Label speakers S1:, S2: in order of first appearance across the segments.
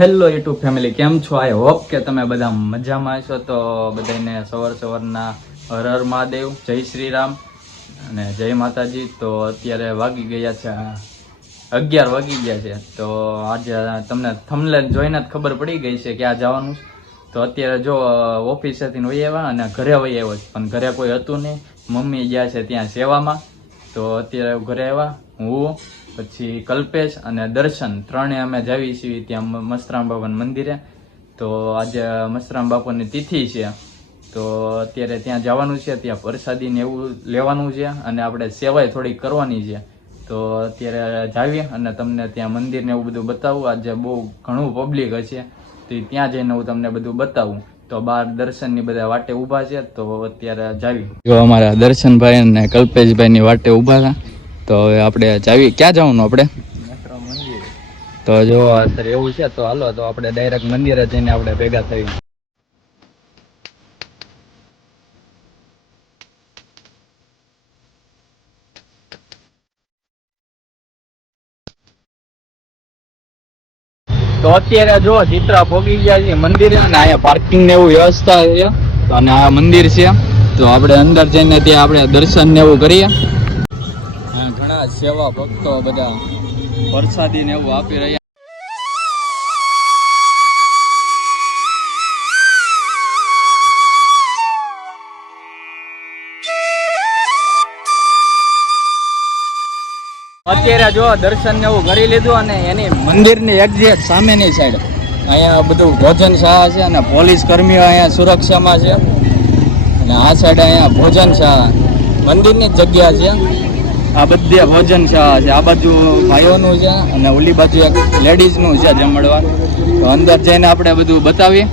S1: Hello YouTube family કેમ છો? I hope કે તમે બધા મજામાં છો. તો બધાને સવાર સવારના હર હર મહાદેવ, જય શ્રી રામ અને જય માતાજી. તો અત્યારે વાગી ગયા છે, અગિયાર વાગી ગયા છે. તો આજે તમને થમલેન જોઈને જ ખબર પડી ગઈ છે કે આ જવાનું. તો અત્યારે જો ઓફિસેથી વહી આવ્યા અને ઘરે વહી આવ્યો. પણ ઘરે કોઈ હતું નહીં. મમ્મી ગયા છે ત્યાં સેવામાં. તો અત્યારે ઘરે આવ્યા. હું પછી કલ્પેશ અને દર્શન ત્રણે અમે જાવી છીએ ત્યાં મસ્તરામ બાબાના મંદિરે. તો આજે મસ્તરામ બાપુની તિથિ છે. તો અત્યારે ત્યાં જવાનું છે, ત્યાં પ્રસાદી ને એવું લેવાનું છે અને આપણે સેવાય થોડી કરવાની છે. તો અત્યારે જાવીએ અને તમને ત્યાં મંદિર ને એવું બધું બતાવું. આજે બહુ ઘણું પબ્લિક હશે. તો ત્યાં જઈને હું તમને બધું બતાવું. તો બાર દર્શનની બધા વાટે ઊભા છે. તો અત્યારે જાવી. જો અમારા દર્શનભાઈ અને કલ્પેશભાઈ ની વાટે ઊભા હતા તો હવે આપણે જાવી ક્યાં જવાનું આપણે? તો જો અત્યારે એવું છે તો હાલો તો આપણે ડાયરેક્ટ મંદિરે જઈને આપણે ભેગા થઈ તો અત્યારે જો ચિત્ર ભોગી ગયા છે મંદિર અને અહીંયા પાર્કિંગ ને એવું વ્યવસ્થા છે. અને આ મંદિર છે. તો આપણે અંદર જઈને ત્યાં આપણે દર્શન ને એવું કરીએ. અહીંયા સેવા ભક્તો બધા પ્રસાદી ને એવું આપી રહ્યા અત્યારે જો દર્શન ને એવું કરી લીધું અને એની મંદિરની એક્ઝેક્ટ સામેની સાઈડ અહીંયા બધું ભોજન શાળા છે અને પોલીસ કર્મીઓ અહીંયા સુરક્ષામાં છે. અને આ સાઈડ અહીંયા ભોજનશાળા મંદિરની જ જગ્યા છે. આ બધે ભોજનશાળા છે, આ બાજુ ભાઈઓનું છે અને ઓલી બાજુ એક લેડીઝનું છે જમણવાર તો અંદર જઈને આપણે બધું બતાવીએ.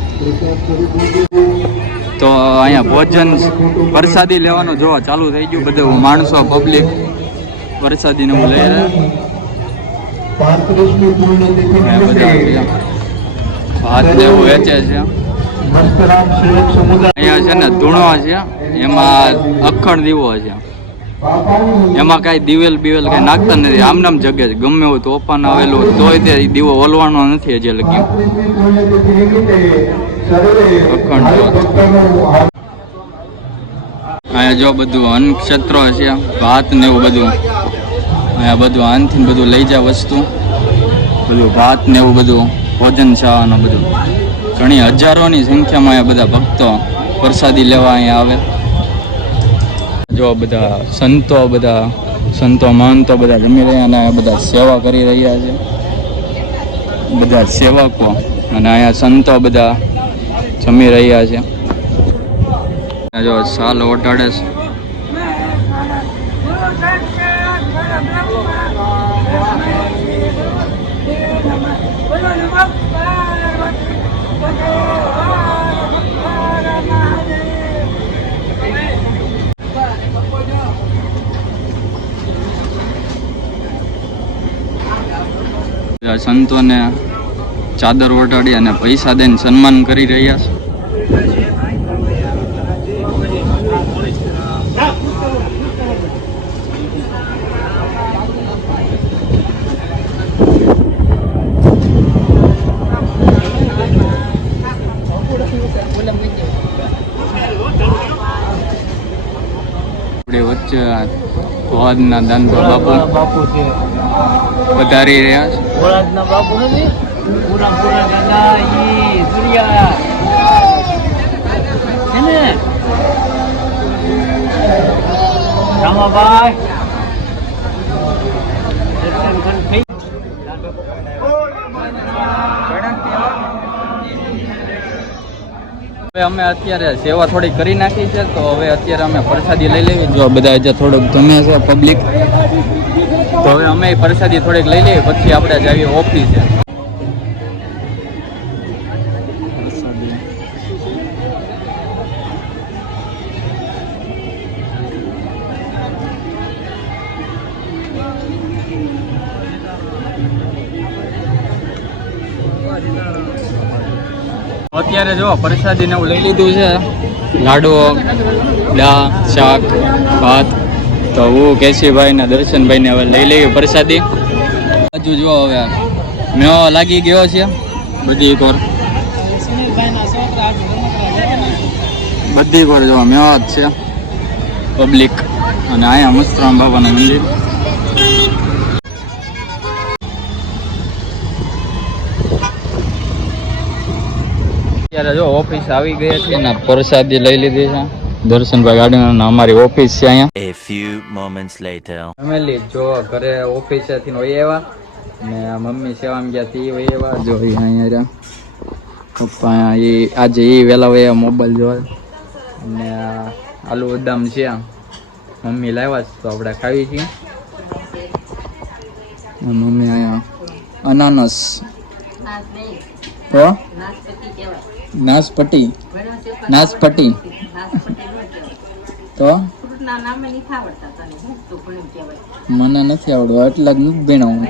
S1: તો અહીંયા ભોજન પ્રસાદી લેવાનું જોવા ચાલુ થઈ ગયું. બધું માણસો પબ્લિક પ્રસાદીને હું લઈ રહ્યા. ભાત એવું વેચે છે. અહીંયા છે ને ધૂણો છે, એમાં અખંડ દીવો છે. એમાં કાંઈ દિવેલ બિવેલ કાંઈ નાખતા નથી. આમનામ જગ્યા છે. ગમે હોય તોફાન આવેલું તોય તે દીવો ઓલવાનો નથી હજી
S2: હાર્દિક
S1: અહીંયા જો બધું અન્નક્ષેત્રો છે, ભાત ને એવું બધું. અહીંયા બધું આનથી બધું લઈ જાય વસ્તુ. બધું ભાત ને એવું બધું, ભોજન શાળાનું બધું. ઘણી હજારોની સંખ્યામાં અહીંયા બધા ભક્તો પ્રસાદી લેવા અહીંયા આવે. જો બધા સંતો બધા સંતો, મહંતો બધા જમી રહ્યા અને બધા સેવા કરી રહ્યા છે. બધા સેવકો અને અહીંયા સંતો બધા જમી રહ્યા છે. જો સાલ ઓટાડે છે. સંતોને ચાદર વટાડી અને પૈસા દઈને સન્માન કરી રહ્યા છે? વચ્ચે ભોજના દાંતો બાપુ.
S2: બાપુ છે.
S1: વધારી રહ્યા છે
S2: ભોળાજના બાપુ નથી પૂરા પૂરા દાદા ઈ સૂર્યા છે ને રામાભાઈ દર્શન કરી થઈ
S1: હવે અમે અત્યારે સેવા થોડી કરી નાખી છે, તો હવે અત્યારે અમે પ્રસાદી લઈ લેવી. જો બધા જે થોડુંક ગમે છે પબ્લિક તો હવે અમે પ્રસાદી થોડીક લઈ લઈએ, પછી આપણે જઈએ ઓફિસે અત્યારે જો પ્રસાદીને એવું લઈ લીધું છે. લાડવો દા શાક, ભાત. તો હું કેશીભાઈ ને દર્શનભાઈ ને હવે લઈ લઈએ પ્રસાદી. હજુ જો હવે મેં લાગી ગયો છે. બધી કોર બધી કોર જોવા જ છે. પબ્લિક અને અહીંયા મસ્તરામ બાબાનું મંદિર. અત્યારે જો ઓફિસ આવી ગઈ છે ને પ્રસાદી લઈ લીધી છે. દર્શનભાઈ ગાર્ડન અમારી ઓફિસ છે અહીંયા.
S3: A few moments later.
S1: Family જો ઘરે ઓફિસેથી વહી આવ્યા. ને મમ્મી સેવામાં ગયા તી વહી આવ્યા. જો અહીંયા રહ્યા. પપ્પા એ આજે એ વહેલા હોય મોબાઈલ જોવા. ને આલુ બદામ છે મમ્મી લાવ્યા છે તો આપણે ખાવી છીએ મમ્મી અહીંયા અનાનસ. તો નાસપટી. નાસપટી. તો? મને નથી આવડતું એટલા જ નથી ભણાવું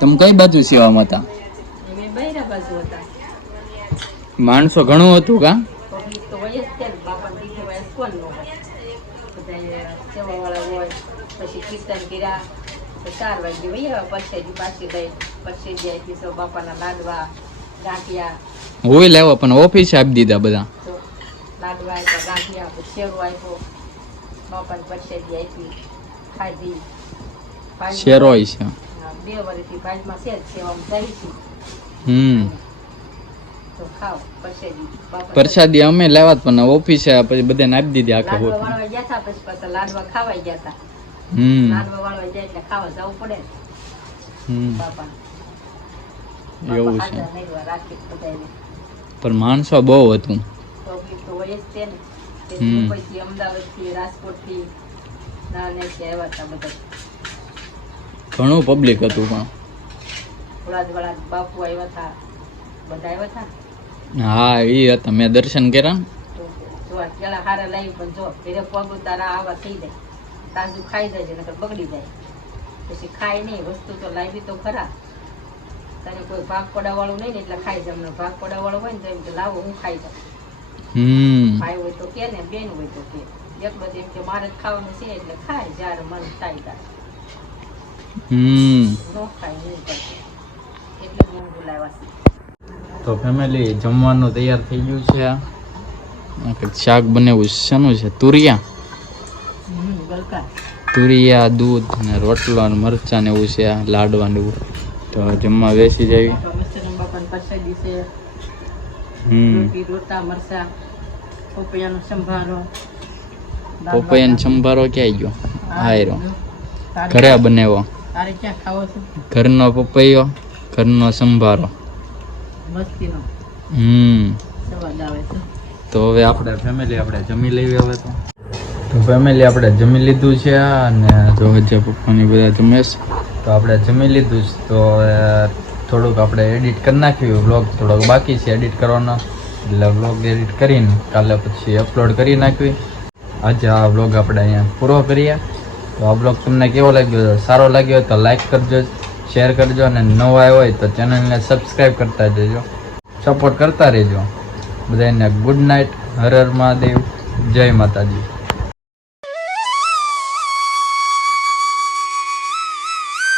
S1: તમે કઈ બાજુ સેવામાં હતા? માણસો ઘણું હતું કા?
S4: પછી કીર્તન કર્યા ચાર વાગે પછી પાછી પરસેદી પાછી પરસેદી આપી સો બાપાના લાડવા ગાંઠિયા.
S1: હોય લેવા પણ ઓફિસે આપી દીધા બધા.
S4: લાડવા આપ્યા ગાંઠિયા પછી શેરો આપ્યો બાપાને આપી ખાધી.
S1: શેરો હોય છે.
S4: બે વર્ષથી ભાજમાં છે સેવામાં જાય છે.
S1: હમ.
S4: તો ખાઓ પરસેદી
S1: પ્રસાદી અમે લેવા પણ ઓફિસે પછી બધાને આપી દીધી આખા
S4: લાડવા હતા પછી ખાવાઈ ગયા હતા
S1: હમ.
S4: લાડવા વાળવા જાય એટલે ખાવા જવું પડે
S1: હમ.
S4: બાપા.
S1: એવું છે. પણ માણસો બહુ હતું. ઘણું પબ્લિક હતું પણ.
S4: બાપુ આવ્યા હતા બધા આવ્યા હતા?
S1: હા એ હતા. મેં દર્શન કર્યા
S4: કેળા હારે લાવી પણ જો ઘરે પગ આવા થઈ જાય. તાજુ ખાઈ જાય નકર બગડી જાય. પછી ખાય નહીં વસ્તુ તો લાવી તો ખરા. તને કોઈ ભાગ પડાવાળું નહીં ને એટલે ખાઈ જાય અમને ભાગ પડાવાળું હોય ને તો એમ કે લાવો હું ખાઈ જાઉં.
S1: હમ.
S4: ભાઈ હોય તો કે ને બેન હોય તો કે. એક બધી એમ કે મારે ખાવાનું છે એટલે ખાય જ્યારે મન થાય ત્યારે.
S1: હમ.
S4: નો ખાય નહીં એટલે હું બોલાવ્યા છે.
S1: તો ફેમિલી જમવાનું તૈયાર થઈ ગયું છે શાક બનાવ્યું શાનું છે? તુરિયા? તુરિયા દૂધ ને રોટલો ને મરચાં ને એવું છે લાડવા ને એવું. તો જમવા બેસી
S4: મરસા પપૈયાનો સંભારો
S1: ક્યાં ગયો? આયરો
S4: તારે
S1: ઘરે બનાવ્યો?
S4: તારે ક્યાં ખાવો છે?
S1: ઘરનો પપૈયો ઘરનો સંભારો. હમ. તો હવે આપણે ફેમિલી આપણે જમી લેવી હવે તો. તો ફેમિલી આપણે જમી લીધું છે અને જો હજી પપ્પાની બધા જમે છે. તો આપણે જમી લીધું છે. તો થોડુંક આપણે એડિટ કરી નાખ્યું. બ્લોગ થોડોક બાકી છે એડિટ કરવાનો. એટલે બ્લોગ એડિટ કરીને કાલે પછી અપલોડ કરી નાખ્યું આજે આ બ્લોગ આપણે અહીંયા પૂરો કરીએ. તો આ બ્લોગ તમને કેવો લાગ્યો? સારો લાગ્યો તો લાઈક કરજો શેર કરજો અને નવો આવ્યો હોય તો ચેનલને સબસ્ક્રાઈબ કરતા જજો. સપોર્ટ કરતા રહેજો. બધાને ગુડ નાઇટ હર મહાદેવ. જય માતાજી.